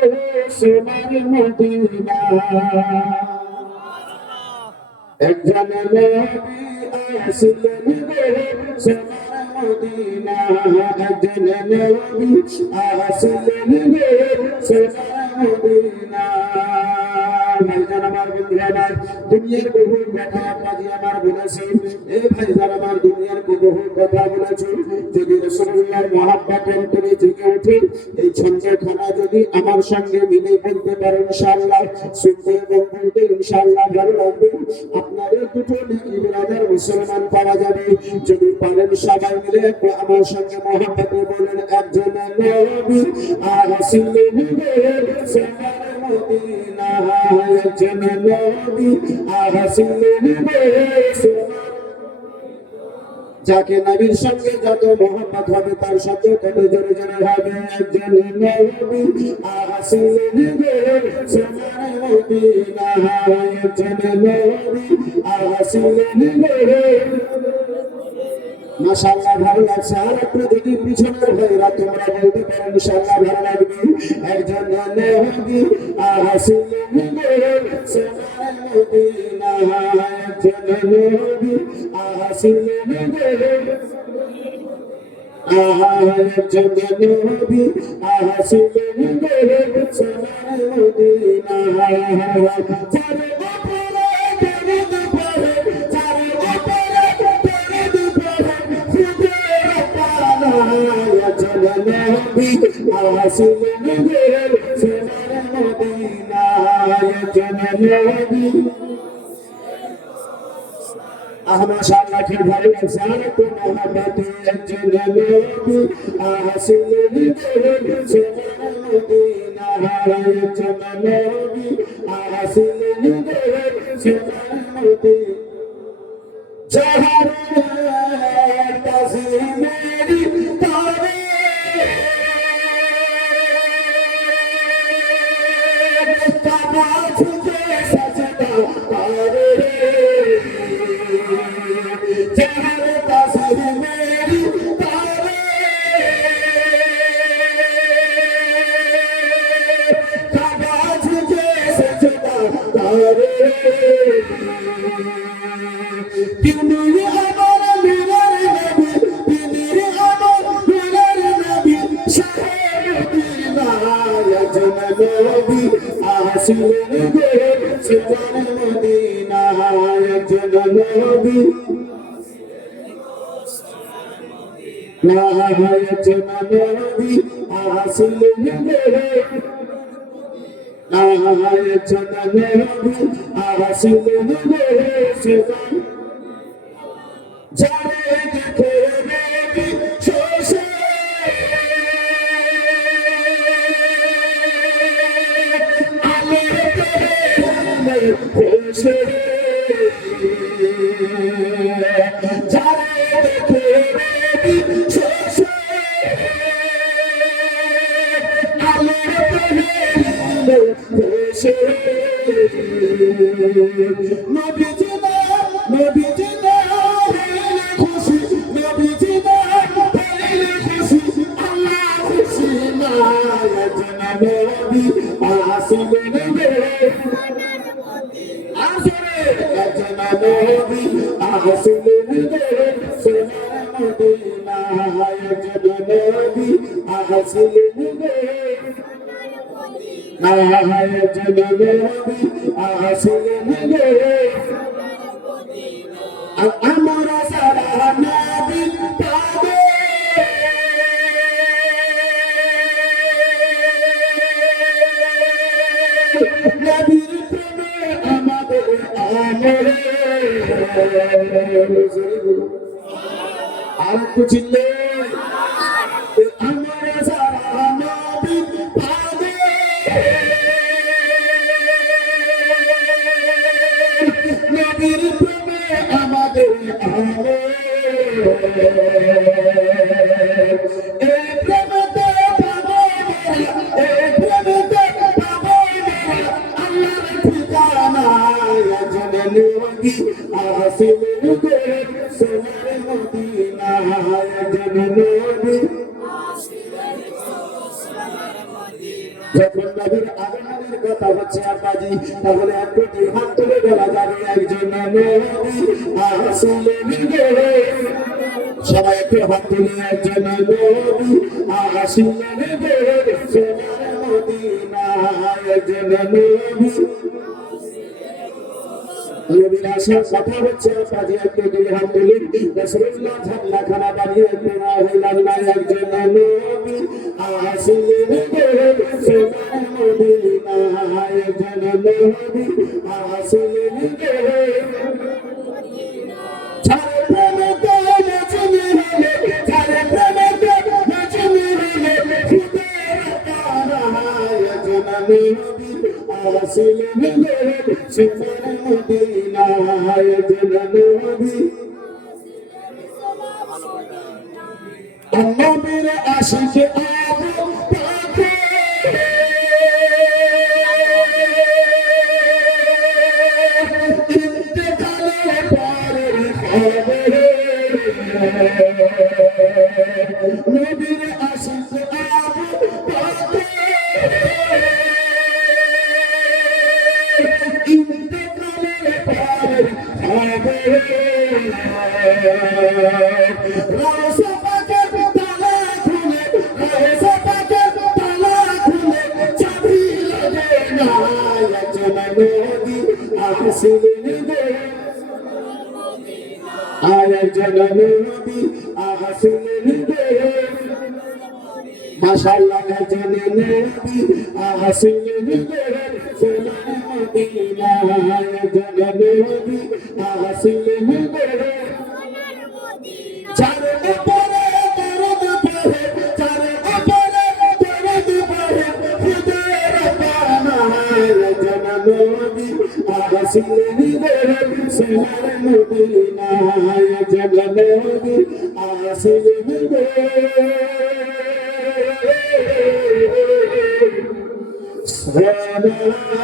সোনার মদিনা একজন নবী আসলেন গো সোনার মদিনা একজন নবী আসলেন গো সোনার মদিনা ভাইজান আমার বন্ধু আমার দুনিয়ার বহু কথা আপনাকে আমার বলেছি এই ভাইজান আমার দুনিয়ার বহু কথা বলেছি যদি রাসূলুল্লাহর মহব্বত অন্তরে জেগে ওঠে এই ছন্দখানা যদি আমার সঙ্গে মিলে বলতে পারেন ইনশাআল্লাহ শুনতে এবং বলতে ইনশাআল্লাহ ভালো লাগবে আপনাদের দুটো নেকি ব্রাদার মুসলমান পাওয়া যাবে যদি পারেন সবাই মিলে আমার সঙ্গে মহব্বতে বলেন একজন নবী আসলেন গো সোনার মদিনা একজন নবী আসলেন গো সোনার যাকে নবীর সঙ্গে যত মহব্বত হবে তার সাথে তত জোরে জোরে হবে একজন নবী আসলেন গো সোনার মদিনা একজন নবী আসলেন গো মাশাআল্লাহ ভালো লাগছে আর একটু যদি পিছনের ভাইরা তোমরা বলতে পারো ইনশাআল্লাহ ভালো লাগবে একজন নবী আসলেন গো সোনার মদিনা একজন নবী আসলেন গো একজন নবী আসলেন গো সোনার মদিনা চারে উপরে দরুদ পড়ে চারে উপরে দরুদ পড়ে ফুটের পানা একজন নবী আসলেন গো সোনার মদিনা একজন নবী মাশাআল্লাহ কি ভালো লাগছে আর একটু মহব্বতে একজন নবী আসলেন গো সোনার মদিনা একজন নবী আসলেন গো সোনার মদিনা জহর তাজিমেরি তারে কাবা ঝুঁকে সাজদা করে জহর তাজিমেরি তারে কাবা ঝুঁকে সাজদা করে তিনি আমার মিলার নবী তিনি আমার মিলার নবী শাহে মদিনা একজন নবী আসলেন গো সোনার মদিনা একজন নবী একজন নবী আসলেন গো একজন নবী আসলেন গো সোনার যারে দেখে নবী শোষে আলোর খোশে যারে দেখে নবী শোষে আলোর খোশে নবী জিনা নবী জিনা খুশি নবী জিনা পেলে খুশি আল্লাহ খুশি না একজন নবী আসলেন গো আসলে একজন নবী আসলেন গো সোনার মদিনা একজন নবী আসলেন গো একজন নবী আসলেন গো আমরা সারা নবী পাবে নবীর প্রেমে আমাদের আমরে আর কুছ নেই আমরা সারা নবী পাবে নবীর প্রেমে আমাদের আমরে এই প্রেমতে পাবো এই প্রেমতে পাবো আল্লাহর ঠিকানা একজন নবী আসলেন গো সোনার মদিনা একজন নবী যখন নবীর আগমনের কথা হচ্ছে আব্বাজি, তাহলে একটু দুই হাত তুলে বলা যাবে একজন নবী আসলেন গো। সবাই একটু হাত তুলে একজন নবী আসলেন গো, সোনার মদিনায় একজন নবী। নবীর আসার কথা হচ্ছে আব্বাজি, একটু দুই হাত তুলে রাসূলুল্লাহ ঝান্ডা খানা বানিয়ে একটু না হইলাম না একজন নবী আসলেন গো, সোনার মদিনায় একজন নবী আসলেন গো। ছাড়ে প্রেমেতে নাচনি হলে, ছাড়ে প্রেমেতে নাচনি হলে, খুদের কারায় একজন নবী আসলেন গো, সোনার মদিনায় একজন নবী। নবীর আশিকে আবু বকর ইন্তেকালের পরে খবরে, নবীর আশিকে আবু বকর ইন্তেকালের পরে খবরে, রওজা পাকের তালা খুলে, রওজা পাকের তালা খুলে, চাবি লাগে না একজন নবী আসলেন গো, একজন নবী আসলেন গো। মাশাআল্লাহ একজন নবী আসলেন গো, সোনার মদিনায় একজন নবী আসলেন গো। যার উপরে দরদ পড়ে, যার উপরে দরদ পড়ে, খুদের পানায় একজন নবী আসলেন গো, সোনার মদিনায় একজন নবী আসলেন গো। সোনার মদিনা